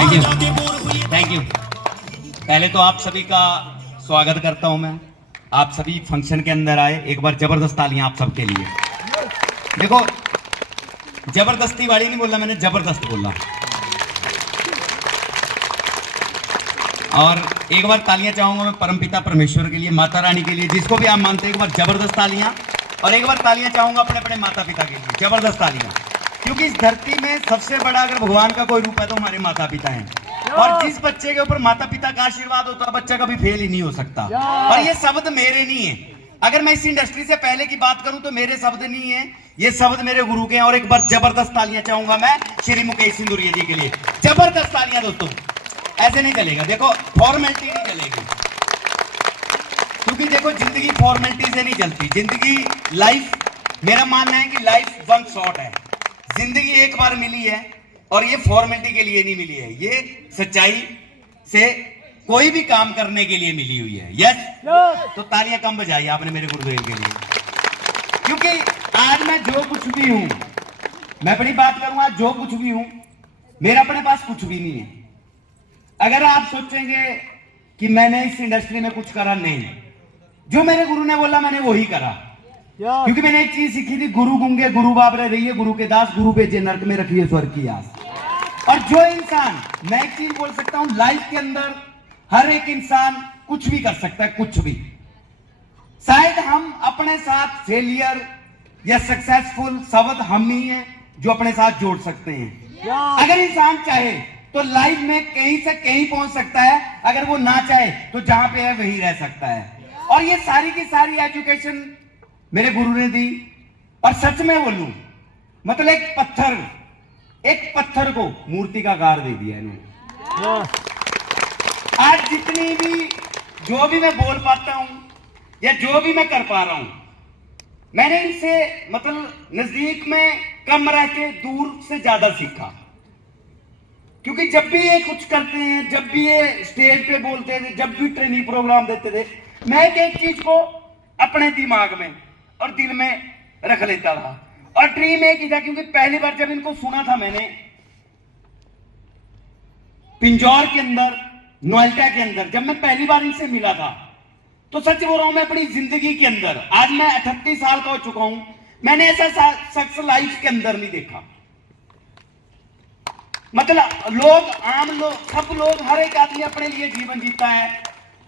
Thank you thank you. पहले तो आप सभी का स्वागत करता हूं मैं। आप सभी फंक्शन के अंदर आए, एक बार जबरदस्त तालियां आप सबके लिए। देखो, जबरदस्ती वाली नहीं बोला मैंने, जबरदस्त बोला। और एक बार तालियां चाहूंगा मैं परमपिता परमेश्वर के लिए, माता रानी के लिए, जिसको भी आप मानते हैं। एक बार जबरदस्त तालियां। और एक बार तालियां चाहूंगा अपने अपने माता पिता के लिए, जबरदस्त तालियां। क्योंकि इस धरती में सबसे बड़ा अगर भगवान का कोई रूप है तो हमारे माता पिता हैं। और जिस बच्चे के ऊपर माता पिता का आशीर्वाद होता है, बच्चा कभी फेल ही नहीं हो सकता। और ये शब्द मेरे नहीं है। अगर मैं इस इंडस्ट्री से पहले की बात करूं तो मेरे शब्द नहीं है, ये शब्द मेरे गुरु के हैं। और एक बार जबरदस्त तालियां चाहूंगा मैं श्री मुकेश सिंदूरिया जी के लिए, जबरदस्त तालियां दोस्तों। ऐसे नहीं चलेगा, देखो फॉर्मेलिटी नहीं चलेगी। क्योंकि देखो, जिंदगी फॉर्मेलिटी से नहीं चलती। जिंदगी लाइफ, मेरा मानना है कि लाइफ वन शॉट है। जिंदगी एक बार मिली है और ये फॉर्मेलिटी के लिए नहीं मिली है, ये सच्चाई से कोई भी काम करने के लिए मिली हुई है। यस, तो तालियां कम बजाई आपने मेरे गुरुदेव के लिए। क्योंकि आज मैं जो कुछ भी हूं, मैं अपनी बात करूंगा, जो कुछ भी हूं, मेरा अपने पास कुछ भी नहीं है। अगर आप सोचेंगे कि मैंने इस इंडस्ट्री में कुछ करा, नहीं, जो मेरे गुरु ने बोला मैंने वही करा। क्योंकि मैंने एक चीज सीखी थी, गुरु गुंगे गुरु बाबरे रहिए, गुरु के दास गुरु भेजे नरक में रखिए स्वर्ग की आस। और जो इंसान, मैं एक चीज बोल सकता हूं, लाइफ के अंदर हर एक इंसान कुछ भी कर सकता है, कुछ भी। शायद हम अपने साथ फेलियर या सक्सेसफुल शब्द हम ही हैं जो अपने साथ जोड़ सकते हैं। अगर इंसान चाहे तो लाइफ में कहीं से कहीं पहुंच सकता है, अगर वो ना चाहे तो जहां पे है वहीं रह सकता है। और ये सारी की सारी एजुकेशन मेरे गुरु ने दी। और सच में बोलूं, मतलब एक पत्थर को मूर्ति का आकार दे दिया इन्होंने। आज जितनी भी, जो भी मैं बोल पाता हूं या जो भी मैं कर पा रहा हूं, मैंने इनसे मतलब नजदीक में कम रह के दूर से ज्यादा सीखा। क्योंकि जब भी ये कुछ करते हैं, जब भी ये स्टेज पे बोलते थे, जब भी ट्रेनिंग प्रोग्राम देते थे, मैं एक चीज को अपने दिमाग में और दिल में रख लेता था। और ड्रीम एक ही था, क्योंकि पहली बार जब इनको सुना था मैंने पिंजौर के अंदर, नोएल्टा के अंदर, जब मैं पहली बार इनसे मिला था, तो सच बोल रहा हूं, मैं अपनी जिंदगी के अंदर, आज मैं 38 साल का हो चुका हूं, मैंने ऐसा शख्स लाइफ के अंदर नहीं देखा। मतलब लोग, आम लोग, सब लोग, हर एक आदमी अपने लिए जीवन जीता है,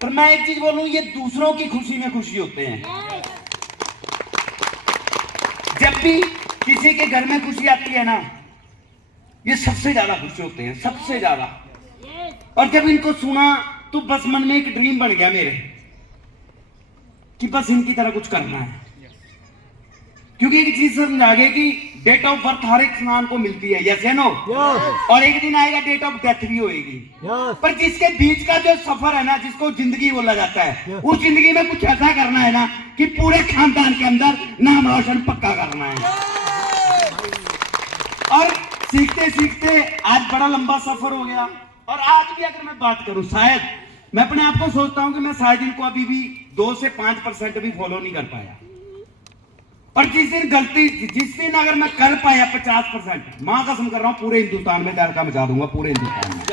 पर मैं एक चीज बोलूं, ये दूसरों की खुशी में खुशी होते हैं। जब भी किसी के घर में खुशी आती है ना, ये सबसे ज्यादा खुशी होते हैं, सबसे ज्यादा। और जब इनको सुना तो बस मन में एक ड्रीम बन गया मेरे कि बस इनकी तरह कुछ करना है। क्योंकि एक चीज समझा गया कि डेट ऑफ बर्थ हर एक इंसान को मिलती है, यस या नो, और एक दिन आएगा डेट ऑफ डेथ भी होएगी। पर जिसके बीच का जो सफर है ना, जिसको जिंदगी बोला जाता है, उस जिंदगी में कुछ ऐसा करना है ना कि पूरे खानदान के अंदर नाम रोशन पक्का करना है। और सीखते सीखते आज बड़ा लंबा सफर हो गया। और आज भी अगर मैं बात करूं, शायद मैं अपने आप को सोचता हूं कि मैं शायद इनको अभी भी 2 से 5% भी फॉलो नहीं कर पाया। और जिस दिन अगर मैं कर पाया 50%, मां कसम कर रहा हूं, पूरे हिंदुस्तान में तहलका मचा दूंगा, पूरे हिंदुस्तान में।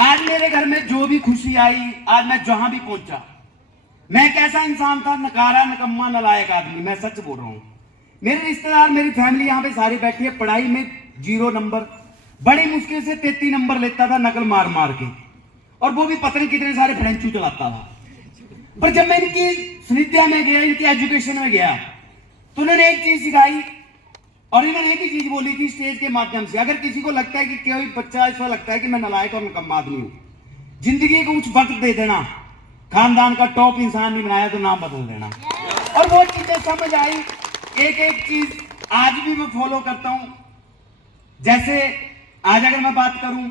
आज मेरे घर में जो भी खुशी आई, आज मैं जहां भी पहुंचा, मैं कैसा इंसान था, नकारा, निकम्मा, नालायक आदमी, मैं सच बोल रहा हूं। मेरे रिश्तेदार, मेरी फैमिली यहां पे सारी बैठी है, पढ़ाई में 0 नंबर, बड़ी मुश्किल से 33 नंबर लेता था नकल मार मार के, और वो भी पता नहीं कितने सारे फ्रेंचू चलाता था। पर जब मैं इनकी विद्या में गया, इनकी एजुकेशन में गया, तो उन्होंने एक चीज सिखाई, और इन्होंने एक ही चीज बोली थी स्टेज के माध्यम से। अगर किसी को लगता है कि कोई बच्चा ऐसा लगता है कि मैं नालायक और निकम्मा आदमी हूं, जिंदगी को कुछ वक्त दे देना, खानदान का टॉप इंसान नहीं बनाया तो नाम बदल देना। और वो चीजें समझ आई, एक एक चीज आज भी मैं फॉलो करता हूं। जैसे आज अगर मैं बात करूं,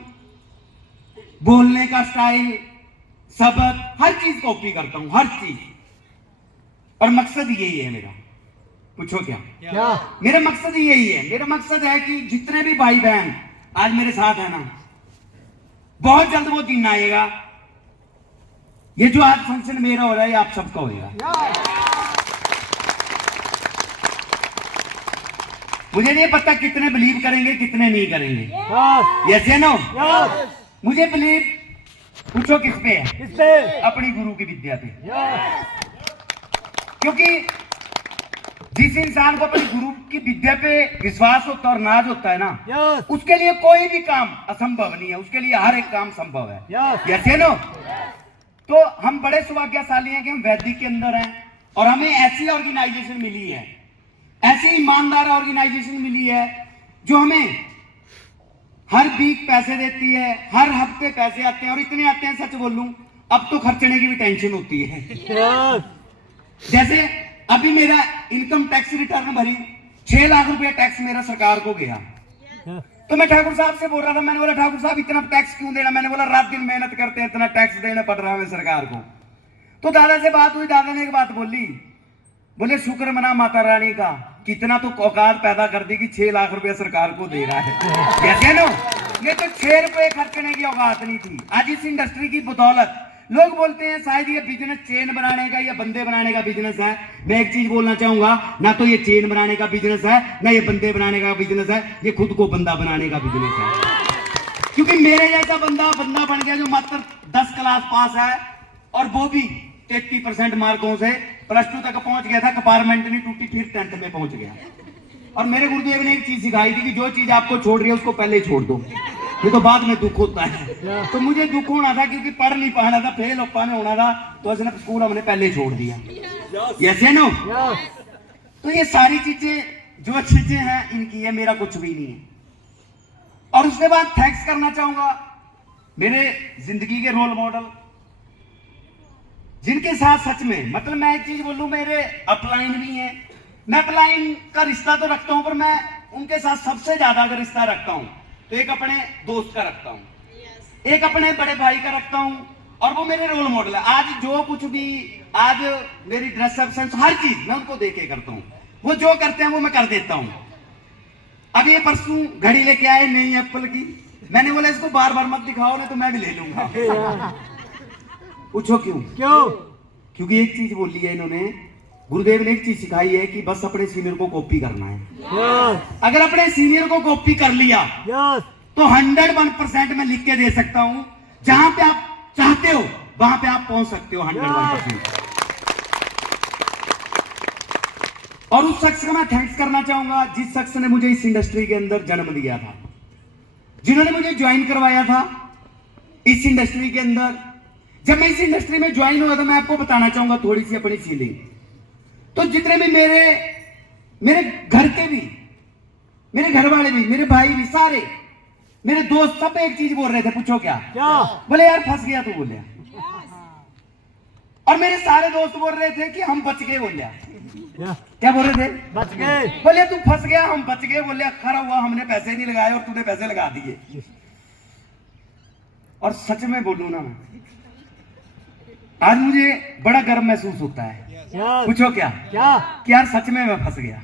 बोलने का स्टाइल, शब्द, हर चीज कॉपी करता हूं, हर चीज। और मकसद यही है मेरा, पूछो क्या? मेरा मकसद यही है। मेरा मकसद है कि जितने भी भाई बहन आज मेरे साथ है ना, बहुत जल्द वो दिन आएगा, ये जो आज फंक्शन मेरा हो रहा है, ये आप सबका होगा। मुझे नहीं पता कितने बिलीव करेंगे कितने नहीं करेंगे। यस या नो? मुझे बिलीव पूछो किस पे है? किस पे? अपनी गुरु की विद्या पे। क्योंकि जिस इंसान को अपनी गुरु की विद्या पे विश्वास होता है और नाज होता है ना, उसके लिए कोई भी काम असंभव नहीं है, उसके लिए हर एक काम संभव है। यस या नो? तो हम बड़े सौभाग्यशाली हैं कि हम वैदिक के अंदर हैं और हमें ऐसी ऑर्गेनाइजेशन मिली है, ऐसी ईमानदार ऑर्गेनाइजेशन मिली है जो हमें हर वीक पैसे देती है, हर हफ्ते पैसे आते हैं और इतने आते हैं सच बोलूं अब तो खर्चने की भी टेंशन होती है। जैसे अभी मेरा इनकम टैक्स रिटर्न भरी, 6 लाख रुपया टैक्स मेरा सरकार को गया। तो मैं ठाकुर साहब से बोल रहा था, मैंने बोला ठाकुर साहब इतना टैक्स क्यों देना? मैंने बोला रात दिन मेहनत करते हैं, इतना टैक्स देना पड़ रहा है सरकार को। तो दादा से बात हुई, दादा ने एक बात बोली, बोले शुक्र मना माता रानी का, कितना तो औकात पैदा कर दी कि 6 लाख रुपया सरकार को दे रहा है। कैसे नो? ये तो 6 रुपए खर्चने की औकात नहीं थी। आज इस इंडस्ट्री की बदौलत लोग बोलते हैं शायद ये बिजनेस चेन बनाने का या बंदे बनाने का बिजनेस है। मैं एक चीज बोलना चाहूंगा, ना तो ये चेन बनाने का बिजनेस है, ना ये बंदे बनाने का बिजनेस है, ये खुद को बंदा बनाने का बिजनेस है। क्योंकि मेरे जैसा बंदा बन गया जो मात्र 10 क्लास पास है और वो भी 80% मार्कों से +2 तक पहुंच गया था, कंपार्टमेंट नहीं टूटी, फिर 10th में पहुंच गया। और मेरे गुरुदेव ने एक चीज सिखाई थी कि जो चीज आपको छोड़ रही है उसको पहले छोड़ दो, ये तो बाद में दुख होता है। तो मुझे दुख होना था क्योंकि पढ़ नहीं पाना था, फेल होना था, तो इसने स्कूल हमने पहले छोड़ दिया। Yes no? तो ये सारी चीजें जो चीजें हैं इनकी है, मेरा कुछ भी नहीं है। और उसके बाद थैंक्स करना चाहूंगा मेरे जिंदगी के रोल मॉडल, जिनके साथ सच में मतलब मैं एक चीज बोलूं, मेरे अपलाइन भी हैं, मैं अपलाइन का रिश्ता तो रखता हूं, पर मैं उनके साथ सबसे ज्यादा अगर रिश्ता रखता हूं तो एक अपने दोस्त का रखता हूं, एक अपने बड़े भाई का रखता हूं, और वो मेरे रोल मॉडल है। आज जो कुछ भी, आज मेरी ड्रेसअप सेंस, हर चीज मैं उनको देख के करता हूं। वो जो करते हैं वो मैं कर देता हूं। अब ये परसों घड़ी लेके आए नई एप्पल की, मैंने बोला इसको बार बार मत दिखाओ ना तो मैं भी ले लूंगा। पूछो क्यों? क्योंकि एक चीज बोली है इन्होंने, गुरुदेव ने एक चीज सिखाई है कि बस अपने सीनियर को कॉपी करना है। अगर अपने सीनियर को कॉपी कर लिया तो 101% मैं लिख के दे सकता हूं, जहां पे आप चाहते हो वहां पे आप पहुंच सकते हो 101%। और उस शख्स का मैं थैंक्स करना चाहूंगा जिस शख्स ने मुझे इस इंडस्ट्री के अंदर जन्म दिया था, जिन्होंने मुझे ज्वाइन करवाया था इस इंडस्ट्री के अंदर। जब मैं इस इंडस्ट्री में ज्वाइन हुआ तो मैं आपको बताना चाहूंगा थोड़ी सी अपनी फीलिंग। तो जितने भी मेरे घर के भी, मेरे घर वाले भी, मेरे भाई भी, सारे मेरे दोस्त सब एक चीज बोल रहे थे, पूछो क्या? बोले यार फंस गया तू, बोले। और मेरे सारे दोस्त बोल रहे थे कि हम बच गए, बोले। क्या बोल रहे थे? बच गए। बोले तू फंस गया, हम बच गए, बोले खरा हुआ हमने पैसे नहीं लगाए और तूने पैसे लगा दिए। और सच में बोलूं ना, मैं आज मुझे बड़ा गर्व महसूस होता है। पूछो क्या? कि यार सच में मैं फंस गया।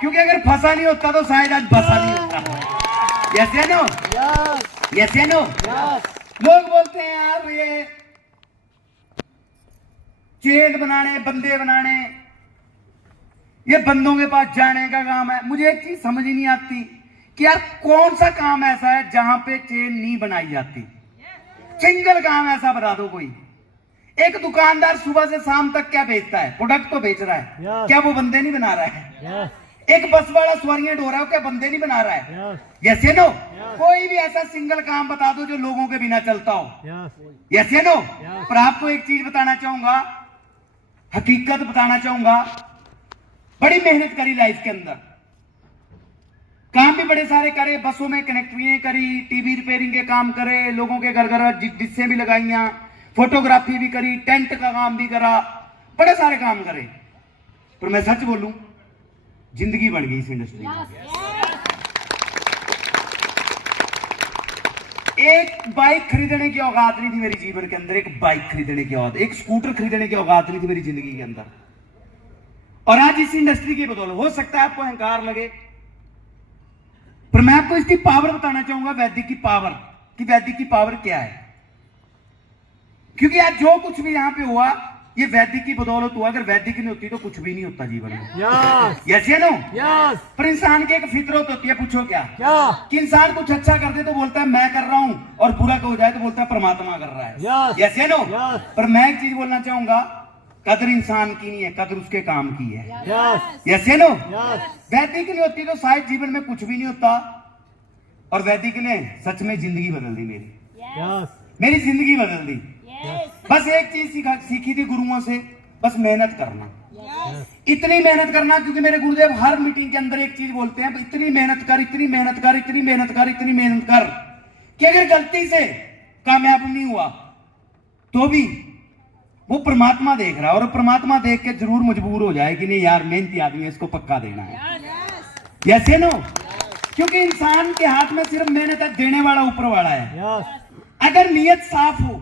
क्योंकि अगर फंसा नहीं होता तो शायद आज बसा नहीं होता। यस या नो? यस या नो? लोग बोलते हैं यार ये चेन बनाने, बंदे बनाने, ये बंदों के पास जाने का काम है। मुझे एक चीज समझ ही नहीं आती कि यार कौन सा काम ऐसा है जहां पे चेन नहीं बनाई जाती? सिंगल काम ऐसा बता दो कोई। एक दुकानदार सुबह से शाम तक क्या बेचता है? प्रोडक्ट तो बेच रहा है, क्या वो बंदे नहीं बना रहा है? एक बस वाला सवारियां ढो रहा है, क्या बंदे नहीं बना रहा है? यस या नो? कोई भी ऐसा सिंगल काम बता दो जो लोगों के बिना चलता हो। यस या नो? पर आपको एक चीज बताना चाहूंगा, हकीकत बताना चाहूंगा, बड़ी मेहनत करी लाइफ के अंदर, काम भी बड़े सारे करे, बसों में कनेक्टरियां करी, टीवी रिपेयरिंग के काम करे, लोगों के घर घर डिस्सें भी लगाइया, फोटोग्राफी भी करी, टेंट का काम भी करा, बड़े सारे काम करे। पर मैं सच बोलूं, जिंदगी बन गई इस इंडस्ट्री में। एक बाइक खरीदने की औकात नहीं थी मेरी जीवन के अंदर, एक बाइक खरीदने की औकात, एक स्कूटर खरीदने की औकात नहीं थी मेरी जिंदगी के अंदर। और आज इस इंडस्ट्री की बदौलत, हो सकता है आपको अहंकार लगे, पर मैं आपको इसकी पावर बताना चाहूंगा, वैदिक की पावर, कि वैदिक की पावर क्या है। क्योंकि आज जो कुछ भी यहां पे हुआ ये वैदिक की बदौलत हुआ। अगर वैदिक नहीं होती तो कुछ भी नहीं होता जीवन में। यस यस या नो? यस पर इंसान की एक फितरत होती है, पूछो क्या क्या कि इंसान कुछ अच्छा कर दे तो बोलता है मैं कर रहा हूं, और बुरा हो जाए तो बोलता है परमात्मा कर रहा है। यस यस या नो? यस पर मैं एक चीज बोलना चाहूंगा, कदर इंसान की नहीं है, कदर उसके काम की है। यस यस या नो? यस वैदिक नहीं होती तो शायद जीवन में कुछ भी नहीं होता। और वैदिक ने सच में जिंदगी बदल दी मेरी, यस मेरी जिंदगी बदल दी। बस एक चीज सीखी थी गुरुओं से, बस मेहनत करना, इतनी मेहनत करना। क्योंकि मेरे गुरुदेव हर मीटिंग के अंदर एक चीज बोलते हैं, इतनी मेहनत कर, इतनी मेहनत कर, इतनी मेहनत कर, इतनी मेहनत कर कि अगर गलती से कामयाब नहीं हुआ तो भी वो परमात्मा देख रहा है, और परमात्मा देख के जरूर मजबूर हो जाए कि नहीं यार मेहनती आदमी है, इसको पक्का देना है। Yes no? क्योंकि इंसान के हाथ में सिर्फ मेहनत है, देने वाला ऊपर वाला है। यस अगर नीयत साफ हो,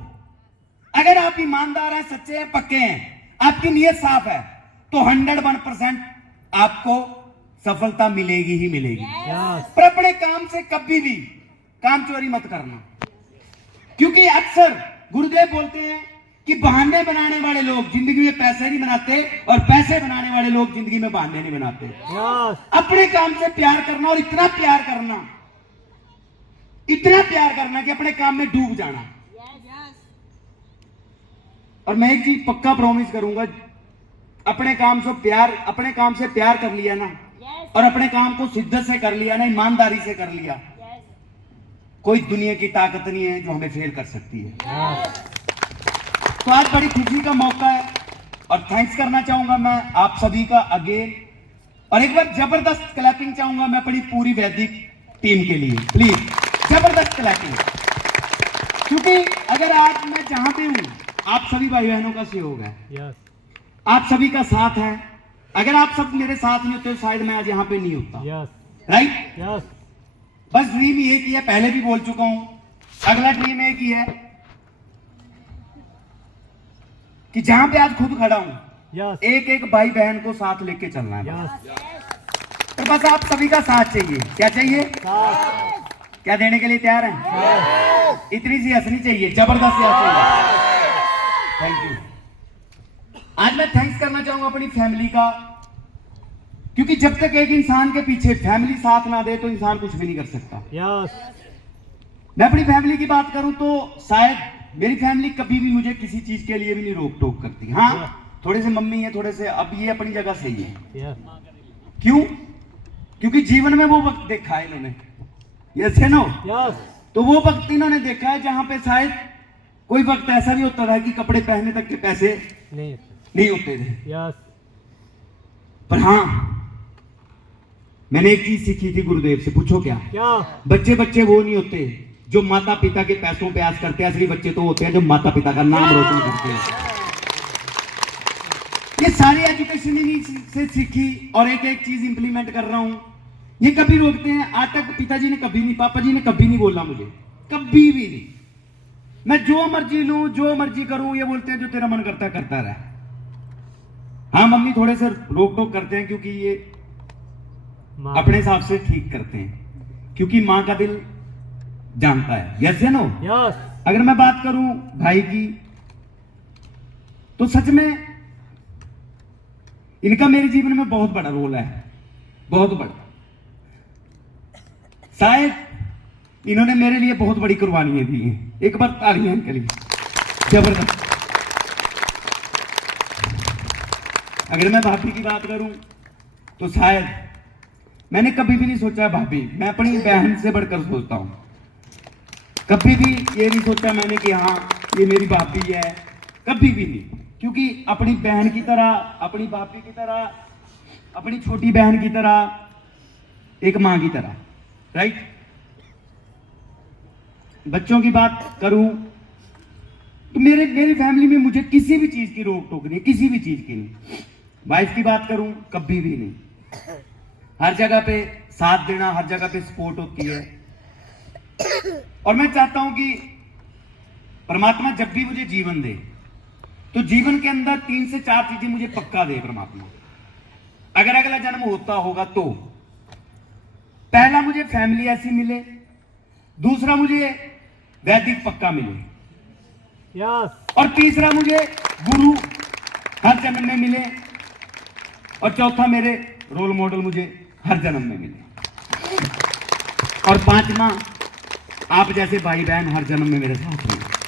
अगर आप ईमानदार हैं, सच्चे हैं, पक्के हैं, आपकी नीयत साफ है, तो 101% आपको सफलता मिलेगी ही मिलेगी। यस पर अपने काम से कभी भी काम चोरी मत करना। क्योंकि अक्सर गुरुदेव बोलते हैं कि बहाने बनाने वाले लोग जिंदगी में पैसे नहीं बनाते, और पैसे बनाने वाले लोग जिंदगी में बहाने नहीं बनाते। यस अपने काम से प्यार करना, और इतना प्यार करना, इतना प्यार करना कि अपने काम में डूब जाना। और मैं एक चीज पक्का प्रॉमिस करूंगा, अपने काम से प्यार कर लिया ना, और अपने काम को शिद्दत से कर लिया ना, ईमानदारी से कर लिया, कोई दुनिया की ताकत नहीं है जो हमें फेल कर सकती है। तो आज बड़ी खुशी का मौका है, और थैंक्स करना चाहूंगा मैं आप सभी का अगेन, और एक बार जबरदस्त क्लैपिंग चाहूंगा मैं अपनी पूरी वैदिक टीम के लिए, प्लीज जबरदस्त क्लैपिंग। क्योंकि अगर आज मैं जहां पे हूं, आप सभी भाई बहनों का सहयोग है, यस आप सभी का साथ है। अगर आप सब मेरे साथ नहीं होते तो शायद मैं आज यहां पे नहीं होता। Yes right? यस बस ड्रीम एक ही है, पहले भी बोल चुका हूं, अगला ड्रीम एक ही है कि जहां पे आज खुद खड़ा हूं, यस एक एक भाई बहन को साथ लेके चलना है। यस तो बस आप सभी का साथ चाहिए। क्या चाहिए? क्या देने के लिए तैयार हैं? इतनी सी हंसनी चाहिए, जबरदस्त सी हंसनी। Thank you. आज मैं थैंक्स करना चाहूंगा अपनी फैमिली का, क्योंकि जब तक एक इंसान के पीछे फैमिली साथ ना दे तो इंसान कुछ भी नहीं कर सकता। यस मैं अपनी फैमिली की बात करूं तो शायद मेरी फैमिली कभी भी मुझे किसी चीज के लिए भी नहीं रोक टोक करती। हाँ, थोड़े से मम्मी है, थोड़े से, अब ये अपनी जगह सही है। यस क्यों? क्योंकि जीवन में वो वक्त देखा है इन्होंने। यस है नो? यस तो वो वक्त इन्होंने देखा है जहां पे शायद कोई वक्त ऐसा भी होता था कि कपड़े पहनने तक के पैसे नहीं होते थे। यस पर हाँ, मैंने एक चीज सीखी थी गुरुदेव से, पूछो क्या? क्या बच्चे वो नहीं होते जो माता पिता के पैसों पे आस करते हैं, असली बच्चे तो होते हैं जो माता पिता का नाम रोशन करते हैं। ये सारी एजुकेशन से सीखी, और एक एक चीज इंप्लीमेंट कर रहा हूं। ये कभी रोकते हैं? आज तक पिताजी ने कभी नहीं, पापा जी ने कभी नहीं बोला मुझे, कभी भी नहीं। मैं जो मर्जी लूं, जो मर्जी करूं, ये बोलते हैं जो तेरा मन करता है करता रहा। हाँ, मम्मी थोड़े से रोक टोक करते हैं, क्योंकि ये अपने हिसाब से ठीक करते हैं, क्योंकि माँ का दिल जानता है। यस है नो? यस अगर मैं बात करूं भाई की, तो सच में इनका मेरे जीवन में बहुत बड़ा रोल है, बहुत बड़ा। शायद इन्होंने मेरे लिए बहुत बड़ी कुर्बानियां दी हैं। एक बार तालियां इनके लिए, जबरदस्त। अगर मैं भाभी की बात करूं तो शायद मैंने कभी भी नहीं सोचा भाभी, मैं अपनी बहन से बढ़कर सोचता हूं। कभी भी ये नहीं सोचा मैंने कि हाँ ये मेरी भाभी है, कभी भी नहीं। क्योंकि अपनी बहन की तरह, अपनी भाभी की तरह, अपनी छोटी बहन की तरह, एक मां की तरह, राइट? बच्चों की बात करूं तो मेरी फैमिली में मुझे किसी भी चीज की रोक टोक नहीं, किसी भी चीज की नहीं। वाइफ की बात करूं, कभी भी नहीं। हर जगह पे साथ देना, हर जगह पे सपोर्ट होती है। और मैं चाहता हूं कि परमात्मा जब भी मुझे जीवन दे तो जीवन के अंदर 3 से 4 चीजें मुझे पक्का दे परमात्मा। अगर अगला जन्म होता होगा तो पहला मुझे फैमिली ऐसी मिले, दूसरा मुझे वैदिक पक्का मिले, यस और तीसरा मुझे गुरु हर जन्म में मिले, और चौथा मेरे रोल मॉडल मुझे हर जन्म में मिले, और पांचवा आप जैसे भाई बहन हर जन्म में मेरे साथ हैं।